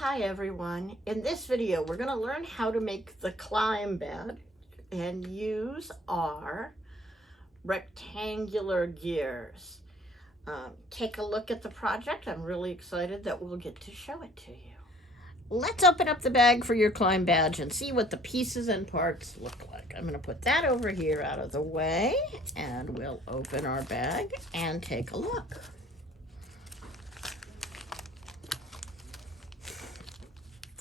Hi everyone. In this video we're going to learn how to make the climb bed and use our rectangular gears. Take a look at the project. I'm really excited that we'll get to show it to you. Let's open up the bag for your climb badge and see what the pieces and parts look like. I'm going to put that over here out of the way and we'll open our bag and take a look.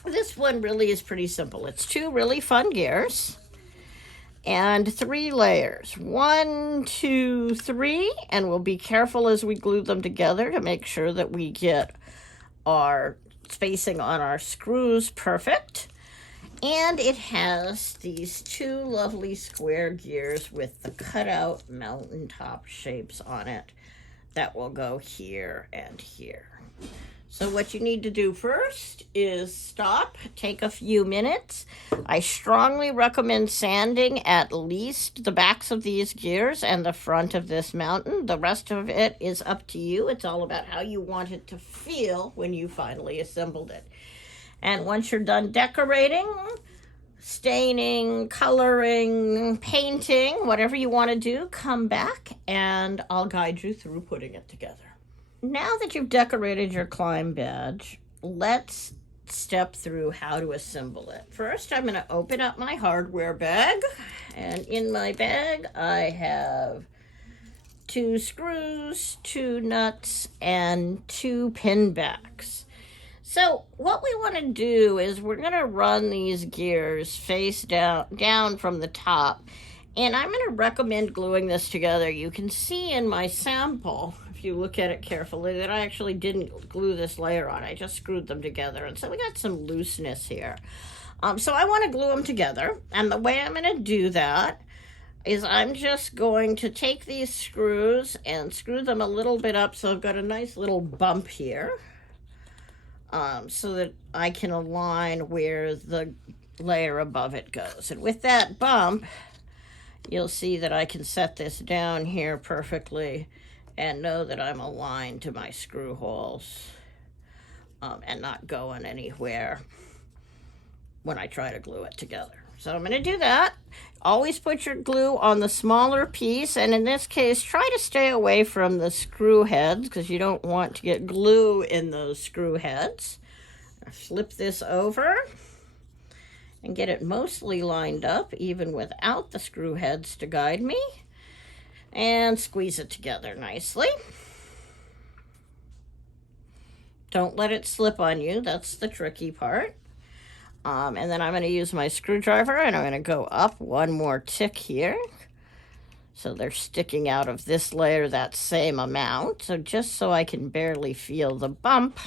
This one really is pretty simple. It's two really fun gears and 3 layers. 1, 2, 3, and we'll be careful as we glue them together to make sure that we get our spacing on our screws perfect. And it has these 2 lovely square gears with the cutout mountaintop shapes on it that will go here and here. So what you need to do first is stop, take a few minutes. I strongly recommend sanding at least the backs of these gears and the front of this mountain. The rest of it is up to you. It's all about how you want it to feel when you finally assembled it. And once you're done decorating, staining, coloring, painting, whatever you want to do, come back and I'll guide you through putting it together. Now that you've decorated your climb badge, let's step through how to assemble it. First, I'm going to open up my hardware bag, and in my bag I have 2 screws, 2 nuts, and 2 pin backs. So what we want to do is we're going to run these gears face down from the top, and I'm going to recommend gluing this together. You can see in my sample, if you look at it carefully, that I actually didn't glue this layer on. I just screwed them together, and so we got some looseness here. So I want to glue them together, and the way I'm going to do that is I'm just going to take these screws and screw them a little bit up so I've got a nice little bump here, so that I can align where the layer above it goes. And with that bump, you'll see that I can set this down here perfectly and know that I'm aligned to my screw holes and not going anywhere when I try to glue it together. So I'm going to do that. Always put your glue on the smaller piece, and in this case, try to stay away from the screw heads because you don't want to get glue in those screw heads. Flip this over and get it mostly lined up, even without the screw heads to guide me, and squeeze it together nicely. Don't let it slip on you. That's the tricky part. And then I'm going to use my screwdriver, and I'm going to go up one more tick here. So they're sticking out of this layer that same amount. So just so I can barely feel the bump.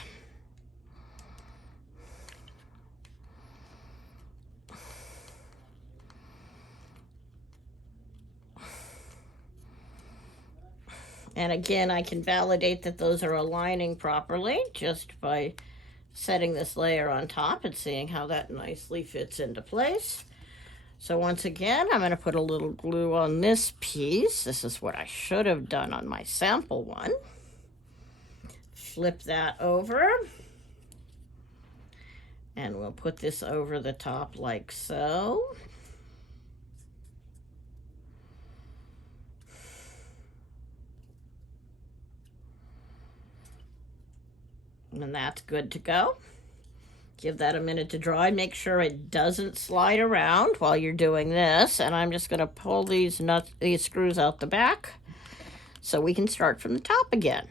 And again, I can validate that those are aligning properly just by setting this layer on top and seeing how that nicely fits into place. So once again, I'm going to put a little glue on this piece. This is what I should have done on my sample one. Flip that over. And we'll put this over the top like so. And that's good to go. Give that a minute to dry. Make sure it doesn't slide around while you're doing this. And I'm just going to pull these screws out the back so we can start from the top again.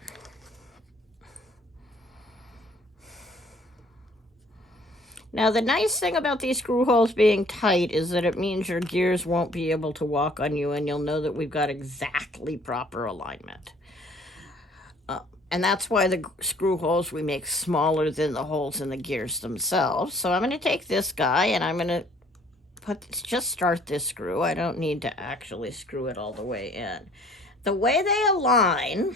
Now, the nice thing about these screw holes being tight is that it means your gears won't be able to walk on you, and you'll know that we've got exactly proper alignment. And that's why the screw holes we make smaller than the holes in the gears themselves. So I'm going to take this guy and I'm going to just start this screw. I don't need to actually screw it all the way in. The way they align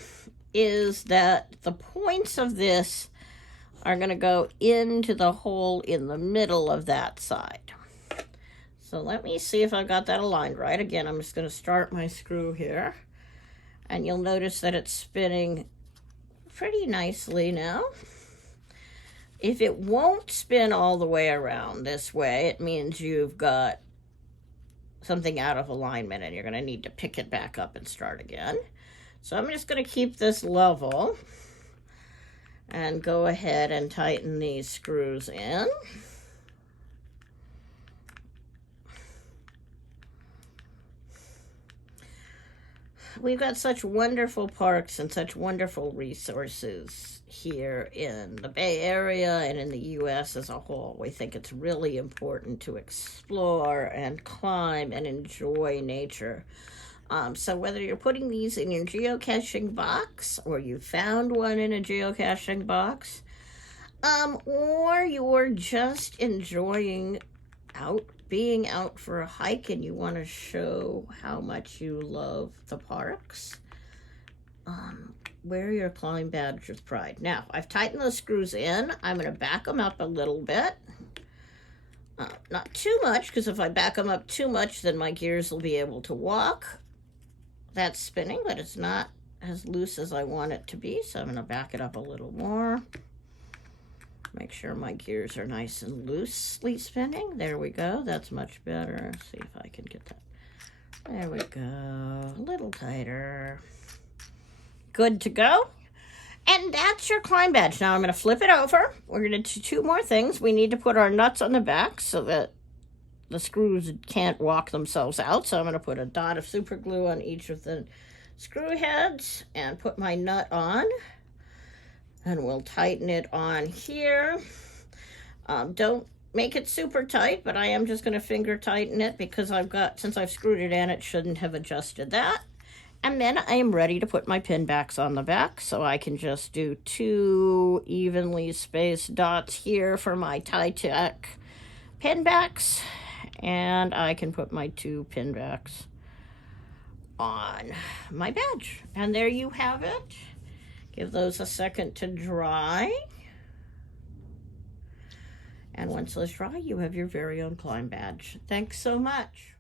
is that the points of this are going to go into the hole in the middle of that side. So let me see if I've got that aligned right. Again, I'm just going to start my screw here. And you'll notice that it's spinning pretty nicely now. If it won't spin all the way around this way, it means you've got something out of alignment and you're going to need to pick it back up and start again. So I'm just going to keep this level and go ahead and tighten these screws in. We've got such wonderful parks and such wonderful resources here in the Bay Area and in the U.S. as a whole. We think it's really important to explore and climb and enjoy nature. So whether you're putting these in your geocaching box, or you found one in a geocaching box, or you're just enjoying being out for a hike and you want to show how much you love the parks, wear your Climb Badge with pride. Now, I've tightened the screws in. I'm going to back them up a little bit. Not too much, because if I back them up too much, then my gears will be able to walk. That's spinning, but it's not as loose as I want it to be, so I'm going to back it up a little more. Make sure my gears are nice and loosely spinning. There we go. That's much better. Let's see if I can get that. There we go. A little tighter. Good to go. And that's your Climb Badge. Now I'm going to flip it over. We're going to do two more things. We need to put our nuts on the back so that the screws can't walk themselves out. So I'm going to put a dot of super glue on each of the screw heads and put my nut on. And we'll tighten it on here. Don't make it super tight, but I am just going to finger tighten it because since I've screwed it in, it shouldn't have adjusted that. And then I am ready to put my pin backs on the back, so I can just do 2 evenly spaced dots here for my Tytech pin backs, and I can put my 2 pin backs on my badge. And there you have it. Give those a second to dry. And once those dry, you have your very own Climb Badge. Thanks so much.